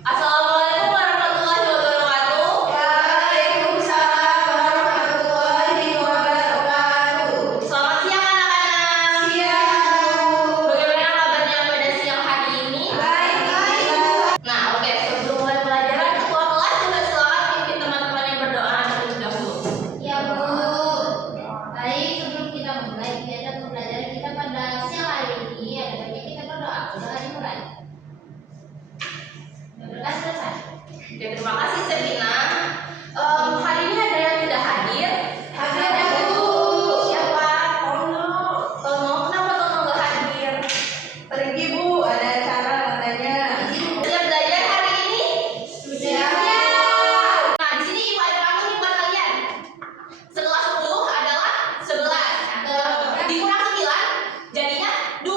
Assalamualaikum warahmatullahi wabarakatuh. Waalaikumsalam warahmatullahi wabarakatuh. Selamat siang anak-anak. Siang. Bagaimana kabarnya pada siang hari ini? Baik. Nah, oke, sebelum mulai pelajaran, ketua kelas juga silakan pimpin teman-teman yang berdoa terlebih dahulu. Ya Bu. Baik, sebelum kita mulai kegiatan pembelajaran kita pada siang hari ini, ada baiknya kita berdoa. Sudah dimulai. Berdoa selesai. Oke, terima kasih Sevina. Hari ini ada yang tidak hadir. Ada Bu. Siapa? Tono. Kenapa Tono nggak hadir? Pergi Bu, ada acara katanya. Siap belajar hari ini? Siap. Nah, di sini ibu ada kamu nih buat kalian. Setelah 10 adalah 11. Dikurang 9 jadinya 2.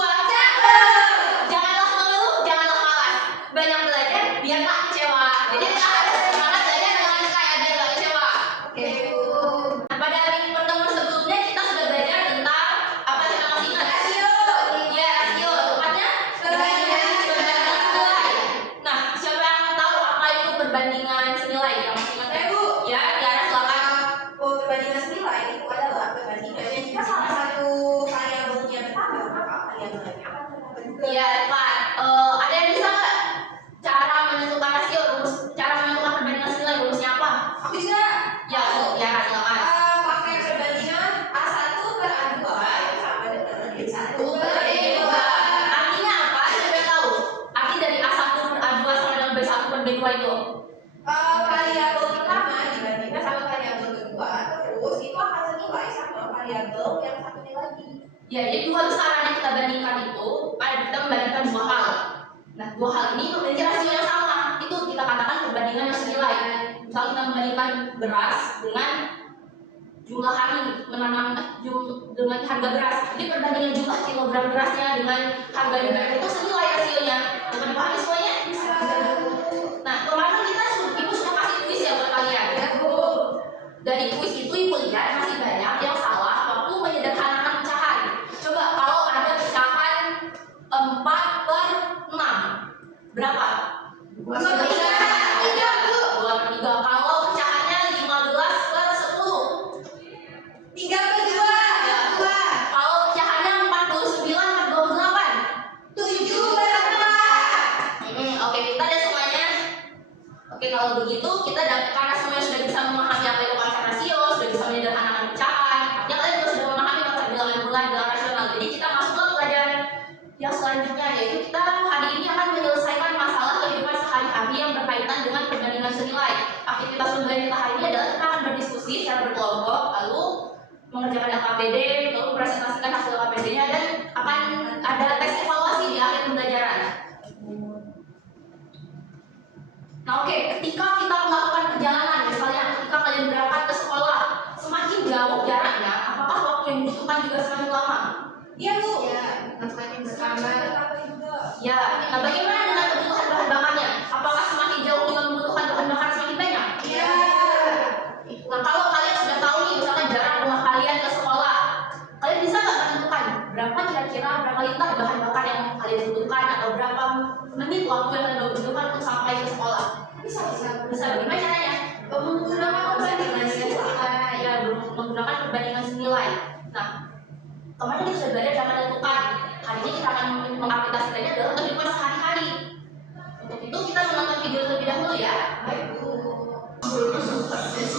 Janganlah mengeluh, janganlah malas. Banyak belajar biar tak kecewa. Jadi kita harus semangat belajar dengan kayak biar tak kecewa. Oke Bu. Nah, pada pertemuan sebelumnya kita sudah belajar tentang apa sih yang masih ingat? Rasio. Ya, rasio. Tepatnya Perbandingan senilai. Nah, siapa yang tahu apa itu perbandingan senilai yang masih ingat? Saya Bu. Ya, Tiara silakan. Oh, perbandingan senilai itu adalah perbandingan yang jika salah satu variabelnya bertambah maka variabelnya akan bertambah. Iya, Pak. Ada yang bisa nggak cara menentukan rasio, cara menentukan perbandingan senilai, rumusnya apa? Aku bisa. Ya, Tiara silakan. Pakai perbandingan A1 per A2 yang sama dengan B1 per B2. Artinya apa? Siapa yang tahu? Arti dari A1 per A2 sama dengan B1 per B2 itu? Variabel pertama dibandingkan sama variabel kedua, terus itu akan senilai sama variabel yang satunya lagi. Ya, jadi dua besaran yang kita bandingkan itu, kita membandingkan dua hal. Nah, dua hal ini memiliki rasio yang sama. Itu kita katakan perbandingan yang senilai. Misal kita membandingkan beras dengan jumlah hari menanam dengan harga beras. Jadi perbandingan jumlah kilogram berasnya dengan harga beras itu senilai rasionya. Dapat dipahami semuanya? Nah, kemarin ibu sudah kasih kuis ya buat kalian. Ya Bu. Dari kuis itu ibu lihat masih banyak yang salah waktu menyederhanakan pecahan. Coba kalau ada pecahan 4 per 6 berapa? 2/3. 2/3. Kalau pecahannya 15 per 10 3/2. kalau pecahannya 49 per 28 7/4. Oke, kita ada semuanya. Oke, kalau begitu kita karena semuanya sudah bisa memahami apa itu konsep rasio, sudah bisa menyederhanakan pecahan, artinya kalian juga sudah memahami konsep bilangan bulan, bilangan rasional. Jadi kita masuk ke pelajaran yang selanjutnya, yaitu kita hari ini akan menyelesaikan masalah kehidupan sehari-hari yang berkaitan dengan perbandingan senilai. Aktivitas pembelajaran kita hari ini adalah kita akan berdiskusi secara berkelompok, lalu mengerjakan LKPD, lalu mempresentasikan hasil LKPD-nya, dan akan ada tes evaluasi di akhir pembelajaran. Nah, oke, ketika kita melakukan perjalanan, misalnya ketika kalian berangkat ke sekolah, semakin jauh jaraknya, apakah waktu yang dibutuhkan juga semakin lama? Iya Bu. Semakin bertambah. Ya, nah bagaimana dengan kebutuhan bahan bakarnya? Apakah semakin jauh juga membutuhkan bahan bakar semakin banyak? Iya. Nah, kalau kalian sudah tahu nih, misalkan jarak rumah kalian ke sekolah, kalian bisa nggak menentukan berapa kira-kira berapa liter bahan bakar yang kalian butuhkan atau berapa menit waktu yang kalian butuhkan untuk sampai ke sekolah? Bisa. Bagaimana caranya? Menggunakan perbandingan senilai. Ya, menggunakan perbandingan senilai. Nah, kemarin kita sudah belajar cara menentukan. Hari ini kita akan mengaplikasikannya dalam kehidupan sehari-hari. Untuk itu kita menonton video terlebih dahulu ya. Baik Bu.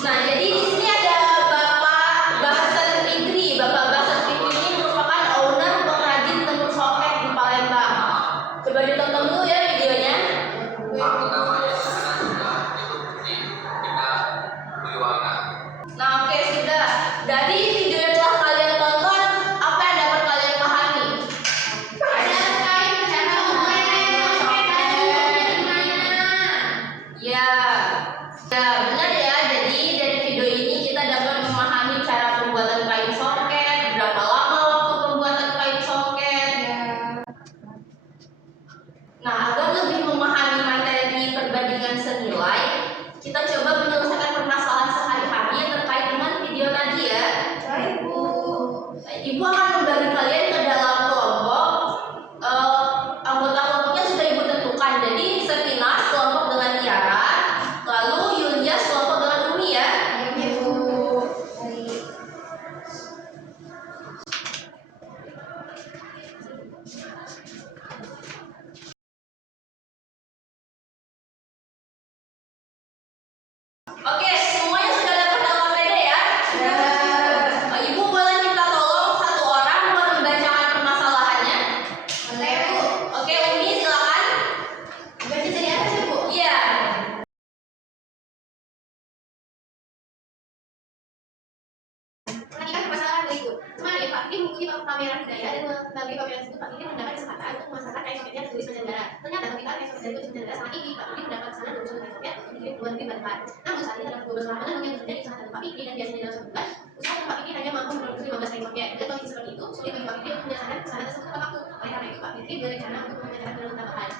Nah, jadi di sini ada Bapak Bahsan Fikri. Bapak Bahsan Fikri ini merupakan owner pengrajin tenun soket di Palembang. Coba ditonton dulu ya videonya. Nah, oke, sudah. Dari video yang telah kalian tonton, apa yang dapat kalian pahami? Ada terkait cara Ya, benar ya. Jadi dari video ini SOP tersebut Pak Fikri mendapat kesempatan untuk memasarkan SOP-nya ke tulis mancanegara. Ternyata ketika SOP dari tulis mancanegara sangat tinggi, Pak Fikri mendapat pesanan 21 SOP untuk dikirim ke luar negeri pada depan. Namun saat ini terdapat 12 orang penenun yang bekerja di usaha Pak Fikri dan biasanya dalam sebulan usaha Pak Fikri hanya mampu memproduksi 15 SOP. Dan kondisi seperti itu sulit bagi Pak Fikri untuk menyelesaikan pesanan tersebut tepat waktu. Oleh karena itu Pak Fikri berencana untuk mengerjakan penenun tambahan.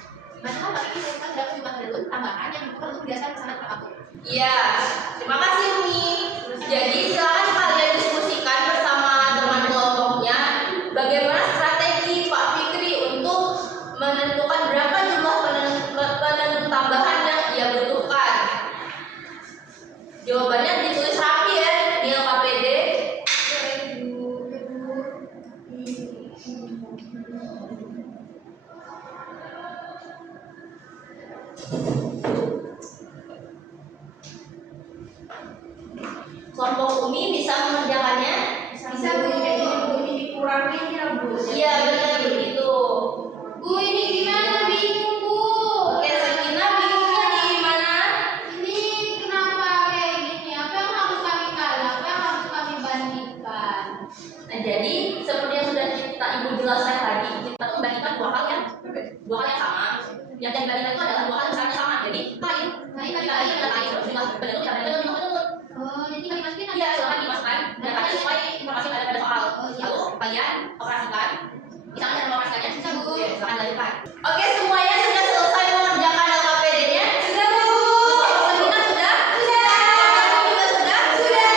Maka Pak Fikri menemukan berapa jumlah penenun tambahan yang dibutuhkan untuk menjelaskan pesanan tepat waktu. Iya, terima kasih Umi. Jadi silakan kalian diskusikan bersama teman kelompoknya bagaimana strategi Pak Fikri untuk menentukan berapa jumlah penenun tambahan yang ia butuhkan. Jawabannya ditulis rapi ya di LKPD. Kelompok Umi bisa mengerjakannya? Bisa Bu, jadi Bu ini dikurangin ya Bu. Iya benar begitu. Bu, ini gimana? Bingung, Bu. Oke, Sakina bingungnya di mana? Ini kenapa kayak gini? Apa yang harus kami kalah? Apa yang harus kami bandingkan? Nah, jadi seperti yang sudah kita Ibu jelaskan tadi, kita membandingkan dua hal yang sama. Yang dibandingkan itu adalah dua hal yang sama. Jadi kain terus jumlah penenun kita bandingkan jumlah penenun. Oh, jadi kami masukin Iya, silahkan dimasukkan data sesuai informasi yang ada pada soal. Lalu kalian operasikan. Misalnya cara mengoperasikannya, bisa Bu. Oke, silakan lanjutkan. Oke, semuanya sudah selesai mengerjakan LKPD-nya? Sudah Bu. Sakina sudah? Sudah. Kamu juga sudah? Sudah.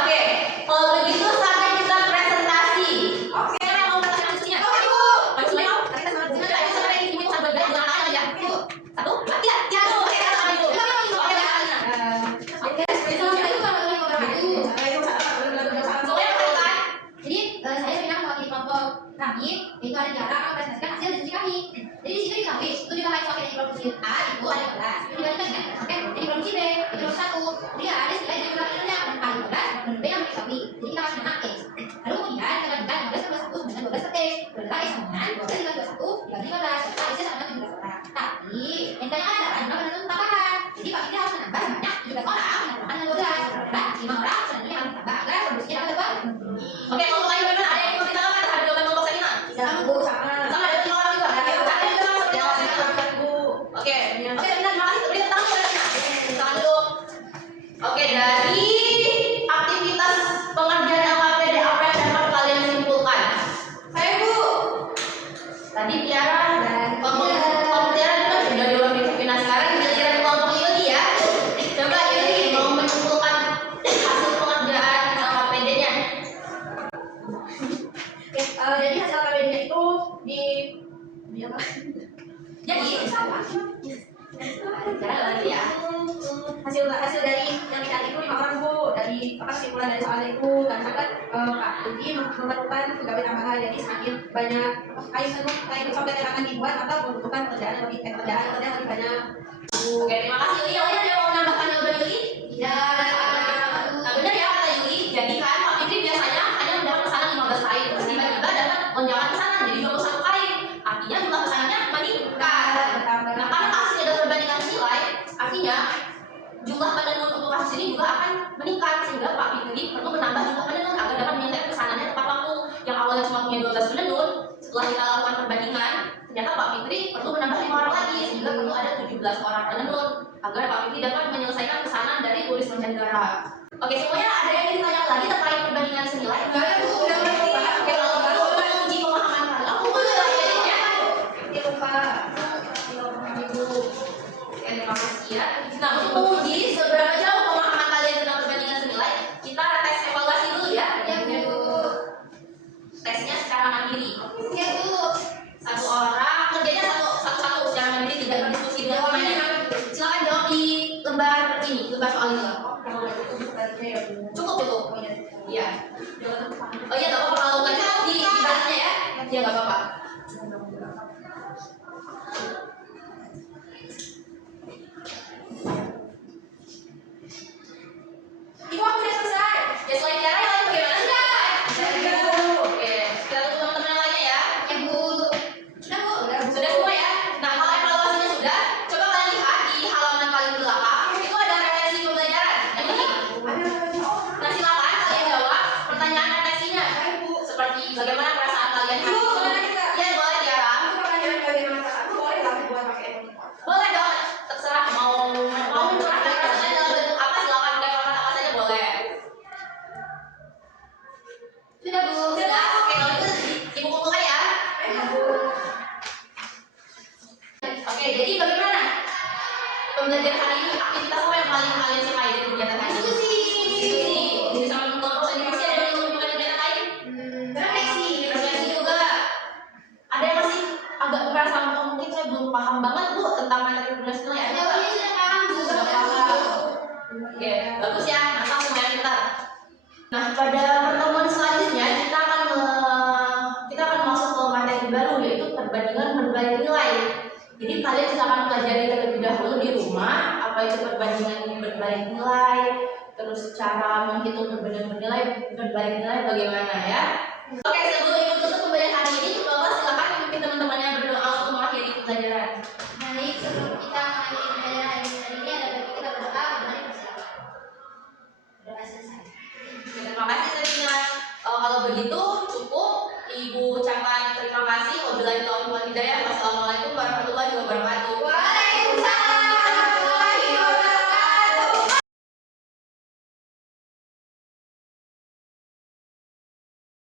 Oke. Kalau begitu saatnya kita presentasi. Oke. Siapa yang mau presentasi diskusinya? Oke Bu. Ayo semua. Kita semangat. Ayo sampai ibu satu dua jangan tangan aja. Satu, dua, tiga. Jatuh. Oke, tangan dulu. Oke, Sakina. Semuanya perhatikan. Jadi saya sudah mewakili kelompok kami, yaitu ada Tiara, akan presentasikan hasil diskusi kami. Jadi di sini diketahui, itu jumlah SOP yang diproduksi A itu ada 12. Itu dibandingkan dengan SOP yang diproduksi B, itu nomor 1. Kemudian ada nilai dari jumlah penenunnya, dan A 12 dan B yang diketahui. Jadi kita masih dengan X. Lalu kemudian kita bandingkan 15 plus 1 dengan 12 per X. Berarti X sama dengan 12 dengan 21 dibagi 15. Serta X sama dengan 17 orang. Tapi yang ditanyakan adalah jumlah penenun tambahan. Jadi Pak Fikri harus menambah sebanyak 17 orang menambahkan dengan 12. Berarti 5 orang selanjutnya yang ditambah agar produksinya dapat berapa? Oke, kelompok lain bagaimana? Ada yang mau ditanyakan terhadap jawaban kelompok Sakina? Sama Bu, sama. Sama ada 5 orang juga. Ada juga seperti yang Sakina. Bu. Oke, Sakina, terima kasih. Beri tepuk tangan kepada Sakina. Tangan dulu. Oke, dari aktivitas pengerjaan LKPD apa yang dapat kalian simpulkan? Saya Bu. Tadi Tiara dan kelompok Tiara juga sudah diwakili. Nah, sekarang giliran kelompok Yudi ya. Coba Yudi mau menyimpulkan hasil pengerjaan LKPD-nya. Jadi hasil KPD-nya itu di apa? Jadi, Tiara lagi ya. Hasil dari yang dicari itu 5 orang Bu. Dari kesimpulan dari soal itu karena kan Pak Budi memerlukan pegawai tambahan, jadi semakin banyak kain sobek yang akan dibuat atau membutuhkan kerjaan yang lebih banyak. Oke, terima kasih Yuli. Yang lain ada yang mau menambahkan jawaban Yuli? Tidak. Nah, benar ya kata Yuli. Jadi kan Pak Fikri biasanya hanya mendapat pesanan 15 kain, terus tiba-tiba dapat lonjakan pesanan jadi 21 kain. Artinya jumlah pesanannya meningkat. Nah, karena hasilnya adalah perbandingan nilai, artinya jumlah penenun untuk kasus ini juga akan meningkat sehingga Pak Fikri perlu menambah jumlah penenun agar dapat menyelesaikan pesanannya tepat waktu. Yang awalnya cuma punya 12 penenun, setelah kita lakukan perbandingan, ternyata Pak Fikri perlu menambah 5 orang lagi sehingga perlu ada 17 orang penenun agar Pak Fikri dapat menyelesaikan pesanan dari tulis mancanegara. Oke, semuanya ada yang ingin ditanya lagi terkait perbandingan senilai? Enggak ada Bu, udah ngerti. Oke, kalau gitu untuk menguji pemahaman kalian, aku sudah jadinya. Ini lupa. Oke, terima kasih ya. Nah, untuk menguji seberapa jauh pemahaman kalian tentang perbandingan senilai, kita tes evaluasi dulu ya. Ya, Bu. Tesnya secara mandiri. Ya, Bu. Satu orang kerjanya satu-satu secara mandiri, tidak berdiskusi dengan temannya. Silakan jawab di lembar ini, lembar soal ini. Cukup itu. Iya. Oh iya, nggak apa-apa kalau nggak cukup di balasnya ya. Iya, nggak apa-apa. Ibu aku udah selesai. Ya, selain Tiara, yang lain bagaimana? Sudah. Oke, kita tunggu teman-teman yang lainnya ya. Ya, Bu. Sudah, Bu. Sudah semua ya? Nah, kalau evaluasinya sudah, coba kalian lihat di halaman paling belakang, itu ada referensi pembelajaran. Yang ini. Nah, silakan kalian jawab pertanyaan referensinya. Seperti bagaimana perasaan kalian hari ini? materi baru, yaitu perbandingan berbagai nilai. Jadi kalian silakan pelajari terlebih dahulu di rumah apa itu perbandingan berbalik nilai, terus cara menghitung perbandingan berbalik nilai bagaimana ya. Oke, sebelum ibu tutup pembelajaran hari ini, Bapak silakan memimpin teman-temannya berdoa untuk mengakhiri pembelajaran. Baik, sebelum kita mengakhiri pembelajaran hari ini ada baiknya kita berdoa. Mari persilakan. Berdoa selesai. Terima kasih Serina. Kalau begitu cukup Ibu ucapkan terima kasih. Wabillahi taufiq wal hidayah. Wassalamualaikum warahmatullahi wabarakatuh.